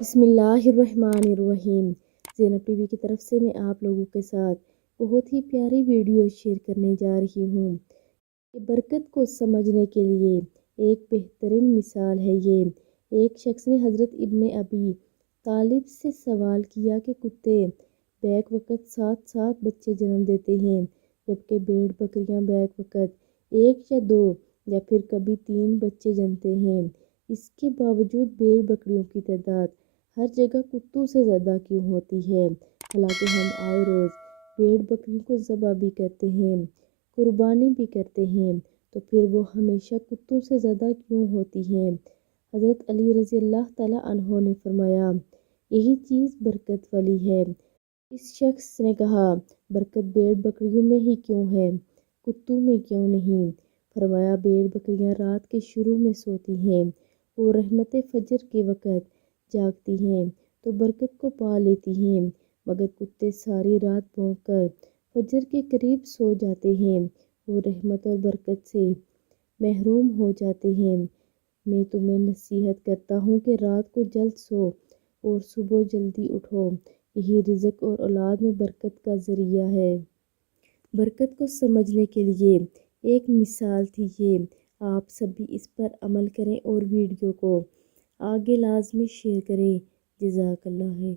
بسم اللہ الرحمن الرحیم۔ زینب ٹی وی کی طرف سے میں آپ لوگوں کے ساتھ بہت ہی پیاری ویڈیو شیئر کرنے جا رہی ہوں کہ برکت کو سمجھنے کے لیے ایک بہترین مثال ہے یہ۔ ایک شخص نے حضرت ابن ابی طالب سے سوال کیا کہ کتے بیک وقت 7 بچے جنم دیتے ہیں، جبکہ بھیڑ بکریاں بیک وقت 1 یا 2 یا پھر کبھی 3 بچے جنتے ہیں۔ اس کے باوجود بھیڑ بکریوں کی تعداد ہر جگہ کتوں سے زیادہ کیوں ہوتی ہے؟ حالانکہ ہم آئے روز بھیڑ بکریوں کو ذبح بھی کرتے ہیں، قربانی بھی کرتے ہیں، تو پھر وہ ہمیشہ کتوں سے زیادہ کیوں ہوتی ہیں؟ حضرت علی رضی اللہ تعالیٰ عنہ نے فرمایا، یہی چیز برکت والی ہے۔ اس شخص نے کہا، برکت بھیڑ بکریوں میں ہی کیوں ہے، کتوں میں کیوں نہیں؟ فرمایا، بھیڑ بکریاں رات کے شروع میں سوتی ہیں اور رحمت فجر کے وقت جاگتی ہیں تو برکت کو پا لیتی ہیں، مگر کتے ساری رات بھونک کر فجر کے قریب سو جاتے ہیں اور رحمت اور برکت سے محروم ہو جاتے ہیں۔ میں تمہیں نصیحت کرتا ہوں کہ رات کو جلد سو اور صبح جلدی اٹھو، یہی رزق اور اولاد میں برکت کا ذریعہ ہے۔ برکت کو سمجھنے کے لیے ایک مثال تھی یہ۔ آپ سبھی اس پر عمل کریں اور ویڈیو کو آگے لازمی شیئر کریں۔ جزاک اللہ۔